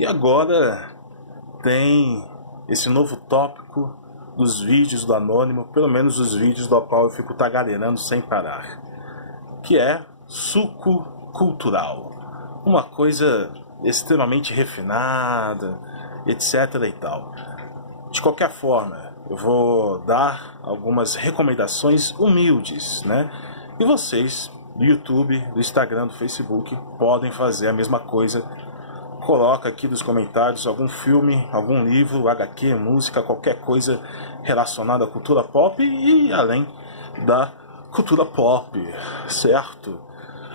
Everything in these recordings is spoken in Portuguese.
E agora tem esse novo tópico dos vídeos do Anônimo, pelo menos os vídeos do qual eu fico tagareando sem parar, que é suco cultural. Uma coisa extremamente refinada, etc e tal. De qualquer forma, eu vou dar algumas recomendações humildes, né? E vocês, do YouTube, do Instagram, do Facebook, podem fazer a mesma coisa. Coloca aqui nos comentários algum filme, algum livro, HQ, música, qualquer coisa relacionada à cultura pop e além da cultura pop, certo?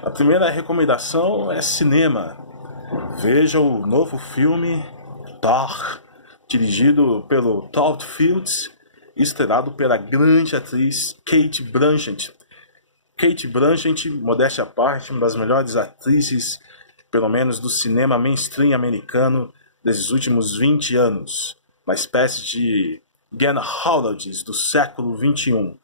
A primeira recomendação é cinema. Veja o novo filme Thor, dirigido pelo Todd Fields, estrelado pela grande atriz Cate Blanchett. Cate Blanchett, modéstia à parte, uma das melhores atrizes, pelo menos do cinema mainstream americano desses últimos 20 anos. Uma espécie de Gena Rowlands do século XXI.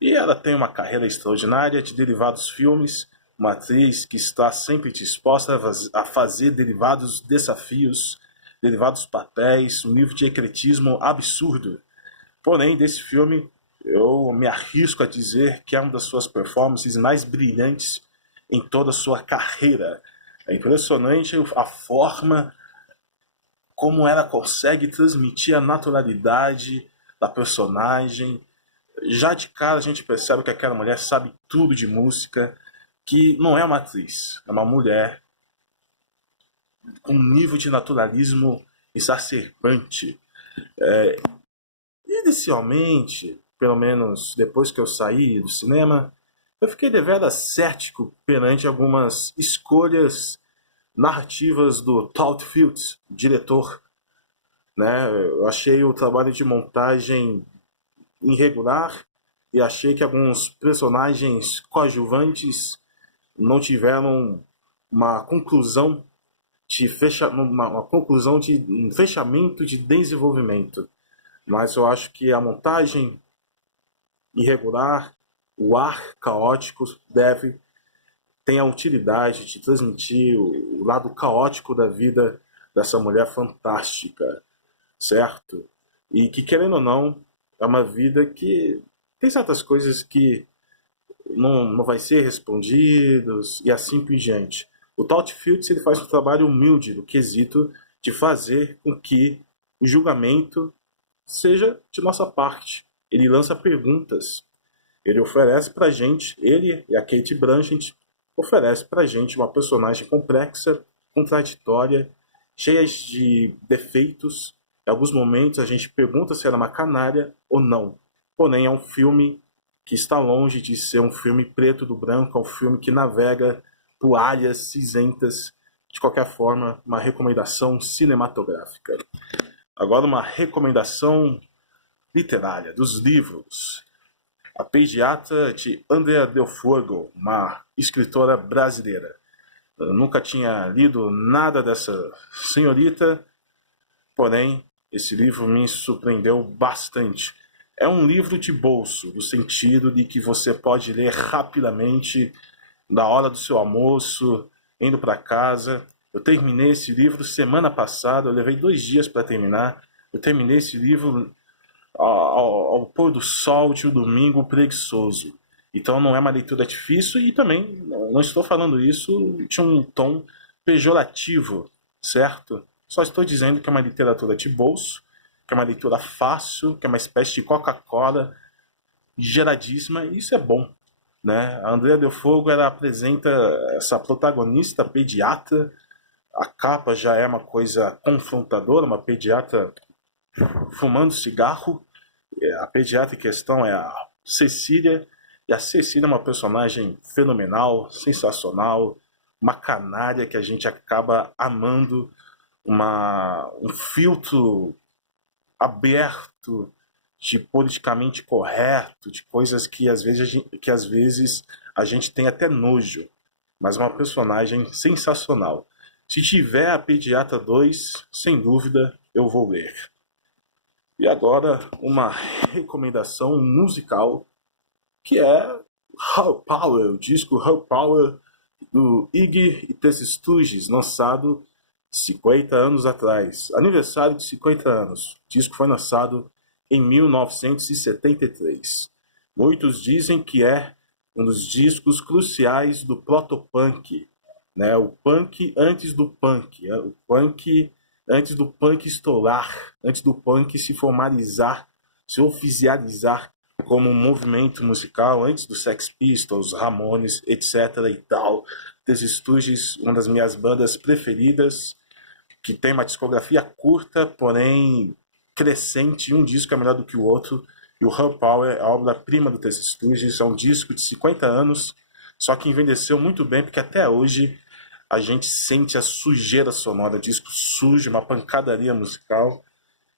E ela tem uma carreira extraordinária de derivados filmes, uma atriz que está sempre disposta a fazer derivados desafios, derivados papéis, um nível de ecletismo absurdo. Porém, desse filme, eu me arrisco a dizer que é uma das suas performances mais brilhantes em toda a sua carreira. É impressionante a forma como ela consegue transmitir a naturalidade da personagem. Já de cara a gente percebe que aquela mulher sabe tudo de música, que não é uma atriz, é uma mulher com um nível de naturalismo exacerbante. Inicialmente, pelo menos depois que eu saí do cinema, eu fiquei deveras cético perante algumas escolhas narrativas do Todd Fields, diretor. Né? Eu achei o trabalho de montagem irregular e achei que alguns personagens coadjuvantes não tiveram uma conclusão uma conclusão de um fechamento de desenvolvimento. Mas eu acho que a montagem irregular, o ar caótico tem a utilidade de transmitir o lado caótico da vida dessa mulher fantástica, certo? E que, querendo ou não, é uma vida que tem certas coisas que não vai ser respondidos e assim por diante. O Todd Fields ele faz um trabalho humilde no quesito de fazer com que o julgamento seja de nossa parte. Ele lança perguntas. Ele oferece pra gente, ele e a Cate Blanchett oferece pra gente uma personagem complexa, contraditória, cheia de defeitos. Em alguns momentos a gente pergunta se ela é uma canária ou não. Porém, é um filme que está longe de ser um filme preto do branco, é um filme que navega por áreas cinzentas. De qualquer forma, uma recomendação cinematográfica. Agora uma recomendação literária, dos livros. A Pediatra, de Andrea Del Fuego, uma escritora brasileira. Eu nunca tinha lido nada dessa senhorita, porém, esse livro me surpreendeu bastante. É um livro de bolso, no sentido de que você pode ler rapidamente, na hora do seu almoço, indo para casa. Eu terminei esse livro semana passada, eu levei 2 dias para terminar. Eu terminei esse livro ao pôr do sol de um domingo preguiçoso. Então não é uma leitura difícil e também não estou falando isso de um tom pejorativo, certo? Só estou dizendo que é uma literatura de bolso, que é uma leitura fácil, que é uma espécie de Coca-Cola geradíssima, e isso é bom. Né? A Andrea Del Fogo ela apresenta essa protagonista pediatra. A capa já é uma coisa confrontadora, uma pediatra fumando cigarro. A pediatra em questão é a Cecília, e a Cecília é uma personagem fenomenal, sensacional, uma canária que a gente acaba amando, um filtro aberto de politicamente correto, de coisas que às vezes a gente tem até nojo, mas uma personagem sensacional. Se tiver a Pediatra 2, sem dúvida eu vou ler. E agora uma recomendação musical que é Her Power, o disco Her Power do Iggy e The Stooges, lançado 50 anos atrás, aniversário de 50 anos. O disco foi lançado em 1973. Muitos dizem que é um dos discos cruciais do protopunk, né? O punk antes do punk, o punk antes do punk estourar, antes do punk se formalizar, se oficializar como um movimento musical, antes do Sex Pistols, Ramones, etc. e tal. The Stooges, uma das minhas bandas preferidas, que tem uma discografia curta, porém crescente, um disco é melhor do que o outro. E o Her Power, a obra-prima do The Stooges, é um disco de 50 anos, só que envelheceu muito bem, porque até hoje a gente sente a sujeira sonora, disco sujo, uma pancadaria musical.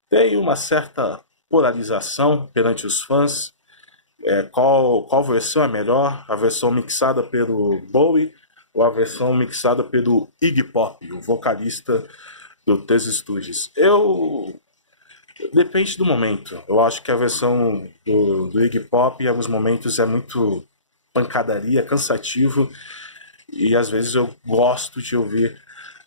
Tem uma certa polarização perante os fãs. Qual versão é melhor? A versão mixada pelo Bowie ou a versão mixada pelo Iggy Pop, o vocalista do The Stooges? Depende do momento. Eu acho que a versão do Iggy Pop em alguns momentos é muito pancadaria, cansativo, e às vezes eu gosto de ouvir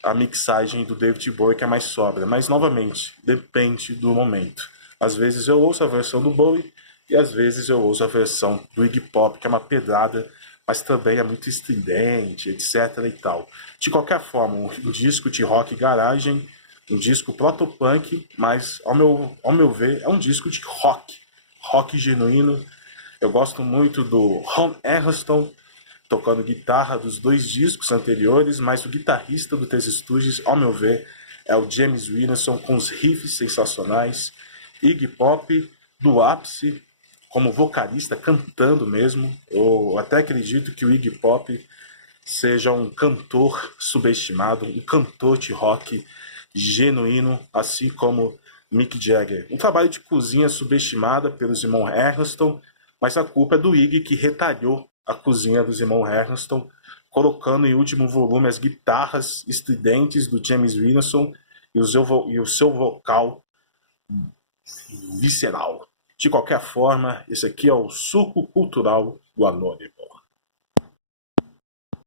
a mixagem do David Bowie, que é mais sóbria. Mas, novamente, depende do momento. Às vezes eu ouço a versão do Bowie e às vezes eu ouço a versão do Iggy Pop, que é uma pedrada, mas também é muito estridente, etc. e tal. De qualquer forma, um disco de rock garagem, um disco protopunk, mas ao meu ver é um disco de rock genuíno. Eu gosto muito do Ron Eccleston tocando guitarra dos dois discos anteriores, mas o guitarrista do The Stooges, ao meu ver, é o James Williamson, com os riffs sensacionais. Iggy Pop do ápice como vocalista, cantando mesmo. Eu até acredito que o Iggy Pop seja um cantor subestimado, um cantor de rock genuíno, assim como Mick Jagger. Um trabalho de cozinha subestimada pelos irmãos Eccleston, mas a culpa é do Iggy, que retalhou a cozinha dos irmãos Eccleston, colocando em último volume as guitarras estridentes do James Williamson e o seu vocal visceral. De qualquer forma, esse aqui é o suco cultural do Anônimo.